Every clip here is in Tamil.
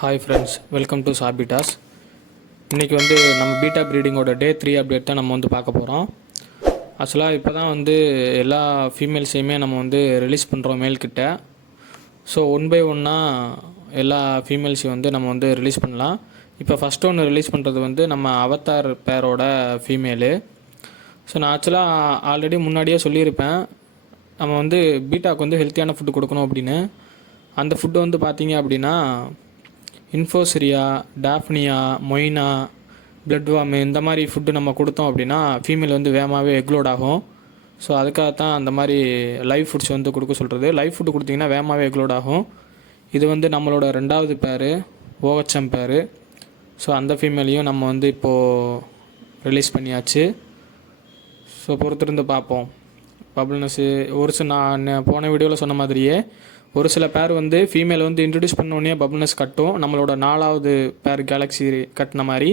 ஹாய் ஃப்ரெண்ட்ஸ், வெல்கம் டு சாபிட்டாஸ். இன்றைக்கி நம்ம பீட்டா ப்ரீடிங்கோட டே 3 அப்டேட் தான் நம்ம பார்க்க போகிறோம். ஆக்சுவலாக இப்போ தான் எல்லா ஃபீமேல்ஸையுமே நம்ம ரிலீஸ் பண்ணுறோம் மேல்கிட்ட. ஸோ ஒன் பை ஒன்னாக எல்லா ஃபீமேல்ஸையும் நம்ம ரிலீஸ் பண்ணலாம். இப்போ ஃபஸ்ட்டு ஒன்று ரிலீஸ் பண்ணுறது நம்ம அவதார் பேரோட ஃபீமேலு. ஸோ நான் ஆக்சுவலாக ஆல்ரெடி முன்னாடியே சொல்லியிருப்பேன், நம்ம பீட்டாவுக்கு ஹெல்த்தியான ஃபுட்டு கொடுக்கணும் அப்படின்னு. அந்த ஃபுட்டு பார்த்தீங்க அப்படின்னா இன்ஃபோசிரியா, டாஃப்னியா, மொய்னா, பிளட்வார்ம் இந்த மாதிரி ஃபுட்டு நம்ம கொடுத்தோம் அப்படின்னா ஃபீமேல் வேகமாகவே எக்லோட் ஆகும். ஸோ அதுக்காகத்தான் அந்த மாதிரி லைவ் ஃபுட்ஸ் கொடுக்க சொல்கிறது. லைவ் ஃபுட்டு கொடுத்திங்கன்னா வேகமாகவே எக்லோட் ஆகும். இது நம்மளோட 2வது பேரு ஓஹெச்எம் பேரு. ஸோ அந்த ஃபீமேலையும் நம்ம இப்போது ரிலீஸ் பண்ணியாச்சு. ஸோ பொறுத்திருந்து பார்ப்போம். பபுள்னஸ்ஸு நான் போன வீடியோவில் சொன்ன மாதிரியே ஒரு சில பேர் ஃபீமேல் இன்ட்ரடியூஸ் பண்ணோடனே பபுள்னஸ் கட்டும், நம்மளோட 4வது பேர் கேலக்ஸி கட்டின மாதிரி.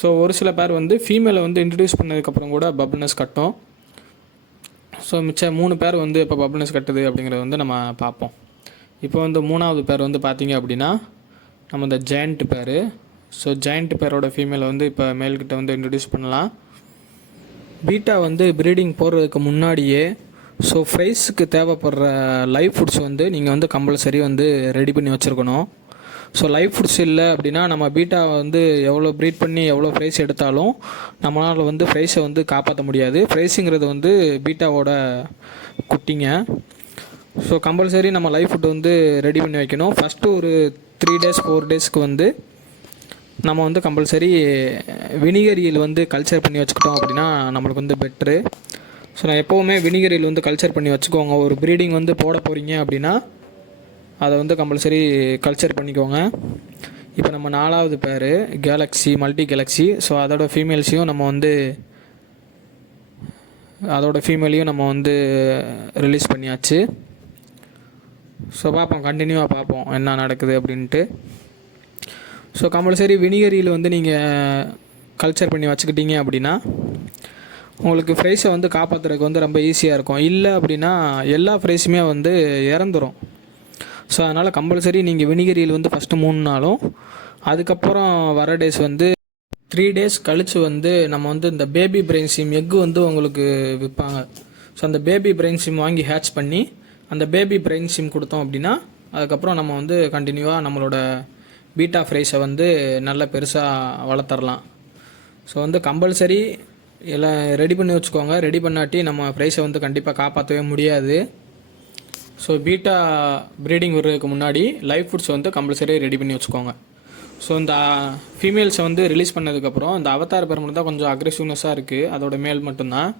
ஸோ ஒரு சில பேர் ஃபீமேலை இன்ட்ரடியூஸ் பண்ணதுக்கப்புறம் கூட பபுள்னஸ் கட்டும். ஸோ மிச்சம் 3 பேர் இப்போ பபுள்னஸ் கட்டுது அப்படிங்கிறத நம்ம பார்ப்போம். இப்போ 3வது பேர் பார்த்தீங்க அப்படின்னா நம்ம இந்த ஜெயண்ட் பேர். ஸோ ஜெயண்ட் பேரோட ஃபீமேலை இப்போ மேல்கிட்ட இன்ட்ரடியூஸ் பண்ணலாம். பீட்டா ப்ரீடிங் போகிறதுக்கு முன்னாடியே ஸோ ஃப்ரைஸுக்கு தேவைப்படுற லைவ் ஃபுட்ஸ் நீங்கள் கம்பல்சரி ரெடி பண்ணி வச்சுருக்கணும். ஸோ லைவ் ஃபுட்ஸ் இல்லை அப்படின்னா நம்ம பீட்டா எவ்வளோ ப்ரீட் பண்ணி எவ்வளோ ஃப்ரைஸ் எடுத்தாலும் நம்மளால் ஃப்ரைஸை காப்பாற்ற முடியாது. ஃப்ரைஸுங்கிறது பீட்டாவோட குட்டிங்க. ஸோ கம்பல்சரி நம்ம லைவ் ஃபுட்டு ரெடி பண்ணி வைக்கணும். ஃபஸ்ட்டு ஒரு 3 days 4 daysக்கு நம்ம கம்பல்சரி வினிகரியில் கல்ச்சர் பண்ணி வச்சுக்கிட்டோம் அப்படின்னா நம்மளுக்கு பெட்ரு. ஸோ நான் எப்போவுமே வினிகரியில் கல்ச்சர் பண்ணி வச்சுக்கோங்க. ஒரு ப்ரீடிங் போட போகிறீங்க அப்படின்னா அதை கம்பல்சரி கல்ச்சர் பண்ணிக்கோங்க. இப்போ நம்ம 4வது பேர் கேலக்ஸி, மல்டி கேலக்ஸி. ஸோ அதோட ஃபீமேல்ஸையும் நம்ம ரிலீஸ் பண்ணியாச்சு. ஸோ பார்ப்போம், கண்டினியூவாக பார்ப்போம் என்ன நடக்குது அப்படின்ட்டு. ஸோ கம்பல்சரி வினிகரியில் நீங்கள் கல்ச்சர் பண்ணி வச்சுக்கிட்டீங்க அப்படின்னா உங்களுக்கு ஃப்ரைஸை காப்பாற்றுறதுக்கு ரொம்ப ஈஸியாக இருக்கும். இல்லை அப்படின்னா எல்லா ஃப்ரைஸுமே இறந்துடும். ஸோ அதனால் கம்பல்சரி நீங்கள் வினிகரியில் ஃபஸ்ட்டு 3 நாளும் அதுக்கப்புறம் வர டேஸ் 3 days கழித்து நம்ம இந்த பேபி பிரெயின் சிம் எக்கு உங்களுக்கு விற்பாங்க. ஸோ அந்த பேபி பிரெயின் சிம் வாங்கி ஹேட்ச் பண்ணி அந்த பேபி பிரெயின் சிம் கொடுத்தோம் அப்படின்னா அதுக்கப்புறம் நம்ம கண்டினியூவாக நம்மளோட பீட்டா ஃப்ரைஸை நல்ல பெருசாக வளர்த்துடலாம். ஸோ கம்பல்சரி எல்லாம் ரெடி பண்ணி வச்சுக்கோங்க. ரெடி பண்ணாட்டி நம்ம ப்ரைஸை கண்டிப்பாக காப்பாற்றவே முடியாது. ஸோ பீட்டா ப்ரீடிங் வர்றதுக்கு முன்னாடி லைவ் ஃபுட்ஸ் கம்பல்சரி ரெடி பண்ணி வச்சுக்கோங்க. ஸோ இந்த ஃபீமேல்ஸை ரிலீஸ் பண்ணதுக்கப்புறம் இந்த அவதார் பேர் மட்டும் தான் கொஞ்சம் அக்ரெசிவ்னஸாக இருக்குது, அதோட மேல் மட்டும்தான்.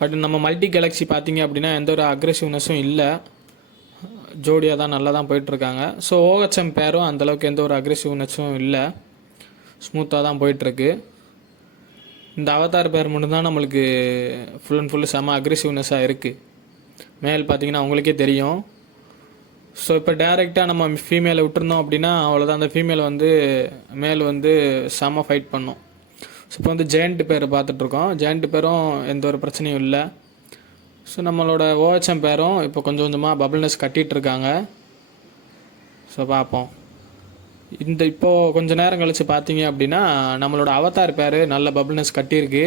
பட் நம்ம மல்டி கேலக்ஸி பார்த்தீங்க அப்படின்னா எந்த ஒரு அக்ரெசிவ்னஸும் இல்லை, ஜோடியாக தான் நல்லா தான் போயிட்டுருக்காங்க. ஸோ ஓஹெச்எம் பேரும் அந்தளவுக்கு எந்த ஒரு அக்ரெசிவ்னஸும் இல்லை, ஸ்மூத்தாக தான் போயிட்டுருக்கு. இந்த அவதார் பேர் மட்டும்தான் நம்மளுக்கு ஃபுல் அண்ட் ஃபுல்லு செம அக்ரெசிவ்னஸாக இருக்குது. மேல் பார்த்திங்கன்னா உங்களுக்கே தெரியும். ஸோ இப்போ டேரெக்டாக நம்ம ஃபீமேலை விட்டுருந்தோம் அப்படின்னா அவ்வளோதான், அந்த ஃபீமேல் மேல் செம ஃபைட் பண்ணும். ஸோ இப்போ ஜெயண்ட் பேர் பார்த்துட்ருக்கோம். ஜெயண்ட் பேரும் எந்த ஒரு பிரச்சனையும் இல்லை. ஸோ நம்மளோட ஓஹெச்எம் பேரும் இப்போ கொஞ்சம் கொஞ்சமாக பபுள்னஸ் கட்டிகிட்ருக்காங்க. ஸோ பார்ப்போம். இப்போது கொஞ்சம் நேரம் கழித்து பார்த்தீங்க அப்படின்னா நம்மளோட அவதார் பேர் நல்ல பபுள்னஸ் கட்டியிருக்கு.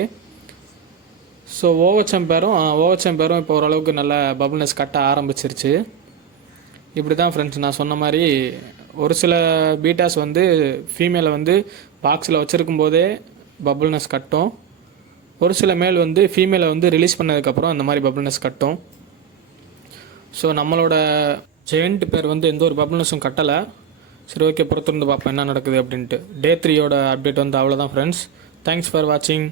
ஸோ ஓஹெச்எம் பேரும் இப்போ ஓரளவுக்கு நல்ல பபுள்னஸ் கட்ட ஆரம்பிச்சிருச்சு. இப்படி தான் ஃப்ரெண்ட்ஸ், நான் சொன்ன மாதிரி ஒரு சில பீட்டாஸ் ஃபீமேலை பாக்ஸில் வச்சுருக்கும் போதே பபுள்னஸ் கட்டும். ஒரு சில மேல் ஃபீமேலை ரிலீஸ் பண்ணதுக்கப்புறம் அந்த மாதிரி பபுள்னஸ் கட்டும். ஸோ நம்மளோட ஜெயண்ட் பேர் எந்த ஒரு பபுள்னஸும் கட்டலை. சரி, ஓகே, பொறுத்திருந்து பார்ப்போம் என்ன நடக்குது அப்படின்ட்டு. டே 3யோட அப்டேட் அவ்வளோதான் ஃப்ரெண்ட்ஸ். தேங்க்ஸ் ஃபார் வாட்சிங்.